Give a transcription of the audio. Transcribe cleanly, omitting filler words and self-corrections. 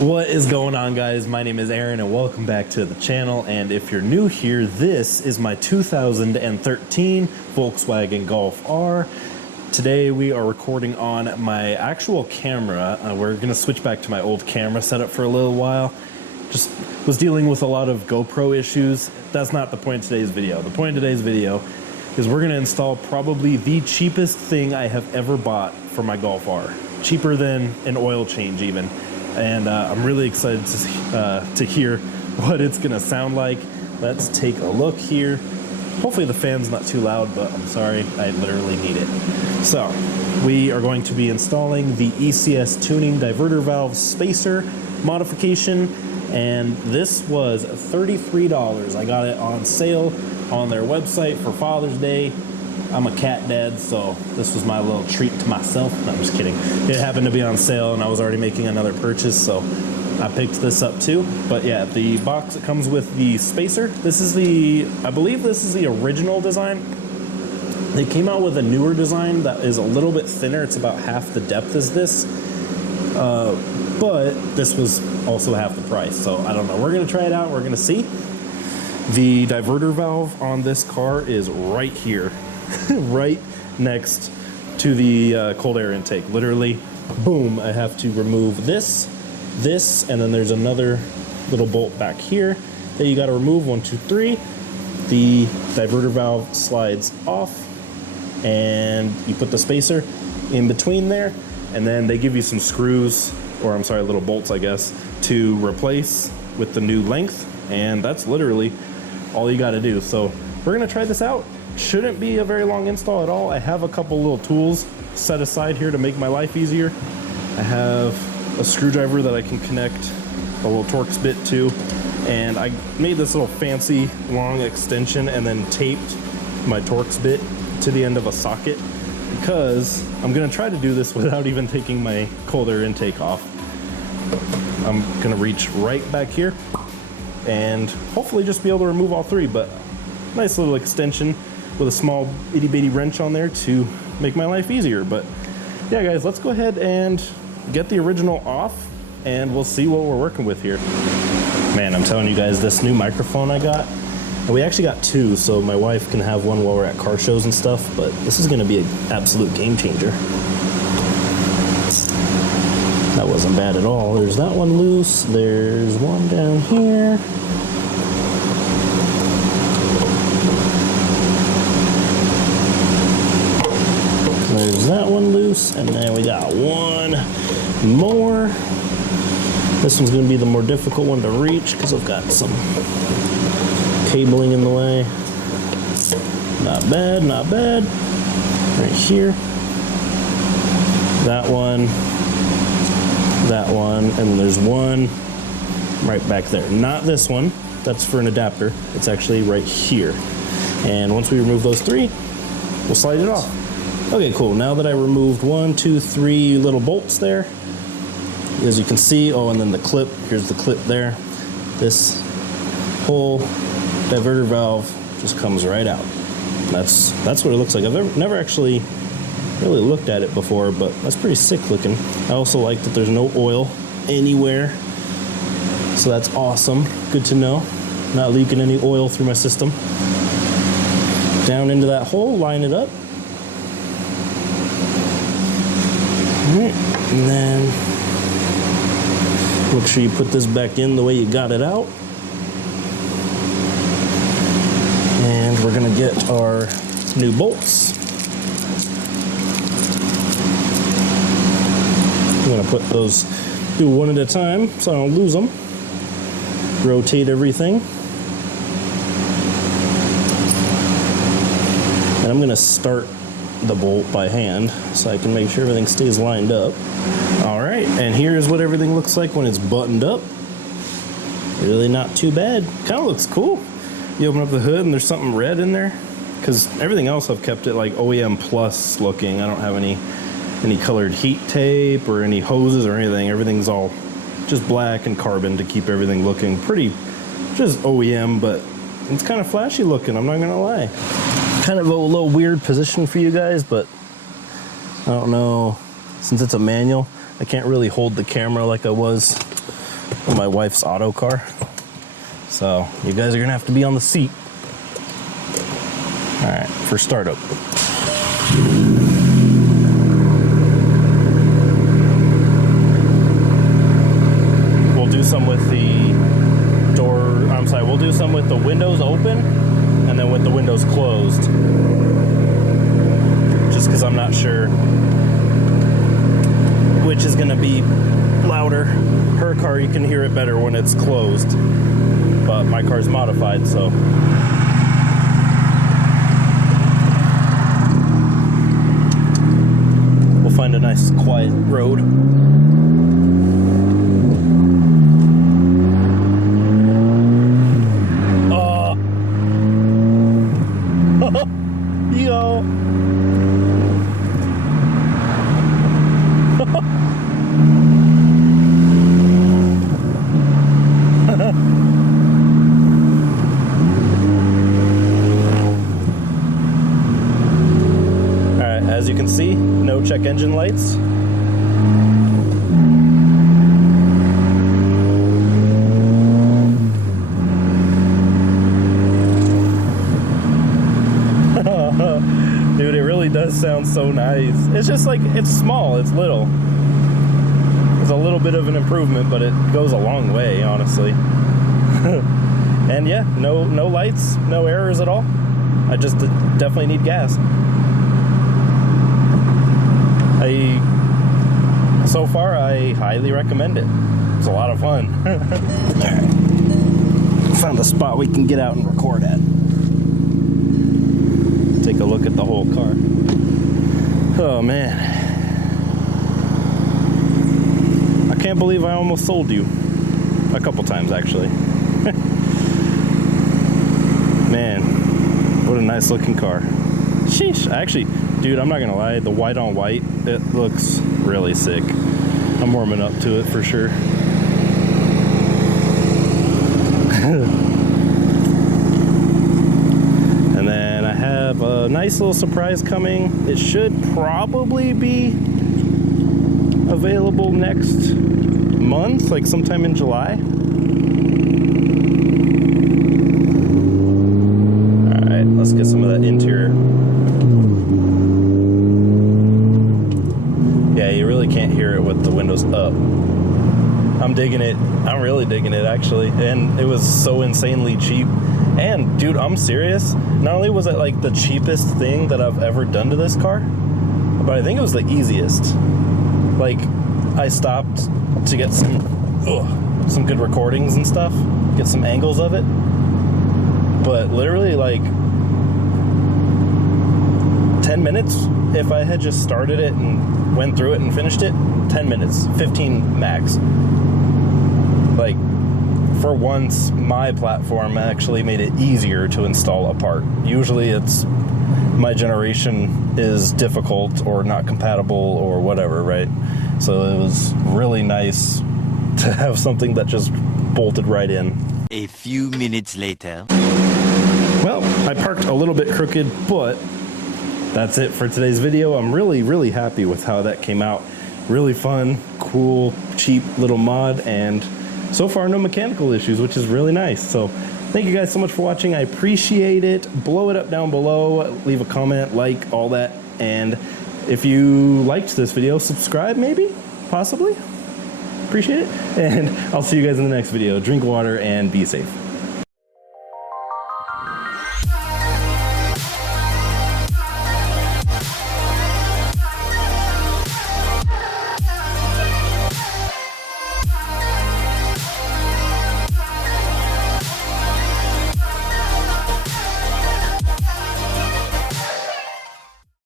What is going on, guys? My name is Aaron and welcome back to the channel. And if you're new here, this is my 2013 Volkswagen Golf R. Today we are recording on my actual camera. We're gonna switch back to my old camera setup for a little while. Just was dealing with a lot of GoPro issues. That's not the point of today's video. The point of today's video is we're gonna install probably the cheapest thing I have ever bought for my Golf R. Cheaper than an oil change even. And I'm really excited to hear what it's gonna sound like. Let's take a look here. Hopefully the fan's not too loud, but I'm sorry, I literally need it. So, we are going to be installing the ECS Tuning diverter valve spacer modification, and this was $33. I got it on sale on their website for Father's Day. I'm a cat dad, so this was my little treat to myself. No, I'm just kidding. It happened to be on sale and I was already making another purchase, so I picked this up too. But yeah, the box, it comes with the spacer. This is I believe this is the original design. They came out with a newer design that is a little bit thinner. It's about half the depth as this. But this was also half the price, so I don't know. We're gonna try it out, we're gonna see. The diverter valve on this car is right here. Right next to the cold air intake. Literally, boom, I have to remove this, and then there's another little bolt back here that you got to remove. 1, 2, 3. The diverter valve slides off, and you put the spacer in between there, and then they give you some screws, or I'm sorry, little bolts, I guess, to replace with the new length, and that's literally all you got to do. So we're gonna try this out. Shouldn't be a very long install at all. I have a couple little tools set aside here to make my life easier. I have a screwdriver that I can connect a little Torx bit to, and I made this little fancy long extension and then taped my Torx bit to the end of a socket because I'm gonna try to do this without even taking my cold air intake off. I'm gonna reach right back here and hopefully just be able to remove all three, but nice little extension with a small itty bitty wrench on there to make my life easier. But yeah, guys, let's go ahead and get the original off and we'll see what we're working with here. Man, I'm telling you guys, this new microphone I got, and we actually got two, so my wife can have one while we're at car shows and stuff, but this is gonna be an absolute game changer. That wasn't bad at all. There's that one loose, there's one down here. There's that one loose, and then we got one more. This one's gonna be the more difficult one to reach because I've got some cabling in the way. Not bad, not bad. Right here. That one, and then there's one right back there. Not this one, that's for an adapter. It's actually right here. And once we remove those three, we'll slide it off. Okay, cool. Now that I removed 1, 2, 3 little bolts there, as you can see, oh, and then the clip, here's the clip there. This whole diverter valve just comes right out. That's what it looks like. I've never actually really looked at it before, but that's pretty sick looking. I also like that there's no oil anywhere, so that's awesome. Good to know. Not leaking any oil through my system. Down into that hole, line it up. And then make sure you put this back in the way you got it out. And we're gonna get our new bolts. I'm gonna put those, do one at a time so I don't lose them. Rotate everything. And I'm gonna start the bolt by hand so I can make sure everything stays lined up. All right, and here's what everything looks like when it's buttoned up. Really not too bad. Kind of looks cool. You open up the hood and there's something red in there, because everything else I've kept it like OEM plus looking. I don't have any colored heat tape or any hoses or anything. Everything's all just black and carbon to keep everything looking pretty just OEM, but it's kind of flashy looking, I'm not gonna lie. Kind of a little weird position for you guys, but I don't know, since it's a manual, I can't really hold the camera like I was my wife's auto car. So you guys are gonna have to be on the seat. All right, for startup. We'll do some with the we'll do some with the windows open and then with the windows closed. Just because I'm not sure which is gonna be louder. Her car, you can hear it better when it's closed, but my car's modified, so. We'll find a nice quiet road. Yo. Alright, as you can see, no check engine lights. Dude, it really does sound so nice. It's just like, it's small, it's little. It's a little bit of an improvement, but it goes a long way, honestly. And yeah, no lights, no errors at all. I just definitely need gas. So far, I highly recommend it. It's a lot of fun. Alright. Found a spot we can get out and record at. Take a look at the whole car. Oh man, I can't believe I almost sold you. A couple times actually. Man, what a nice looking car. Sheesh. Actually, dude, I'm not gonna lie, the white on white, it looks really sick. I'm warming up to it for sure. Have a nice little surprise coming. It should probably be available next month, like sometime in July. All right, let's get some of that interior. Yeah, you really can't hear it with the windows up. I'm digging it. I'm really digging it, actually. And it was so insanely cheap. And dude, I'm serious. Not only was it like the cheapest thing that I've ever done to this car, but I think it was the easiest. Like, I stopped to get some good recordings and stuff, get some angles of it. But literally like 10 minutes, if I had just started it and went through it and finished it, 10 minutes, 15 max. Like, for once, my platform actually made it easier to install a part. Usually it's my generation is difficult or not compatible or whatever, right? So it was really nice to have something that just bolted right in. A few minutes later. Well, I parked a little bit crooked, but that's it for today's video. I'm really happy with how that came out. Really fun, cool, cheap little mod, and so far, no mechanical issues, which is really nice. So thank you guys so much for watching. I appreciate it. Blow it up down below. Leave a comment, like, all that. And if you liked this video, subscribe maybe, possibly. Appreciate it. And I'll see you guys in the next video. Drink water and be safe.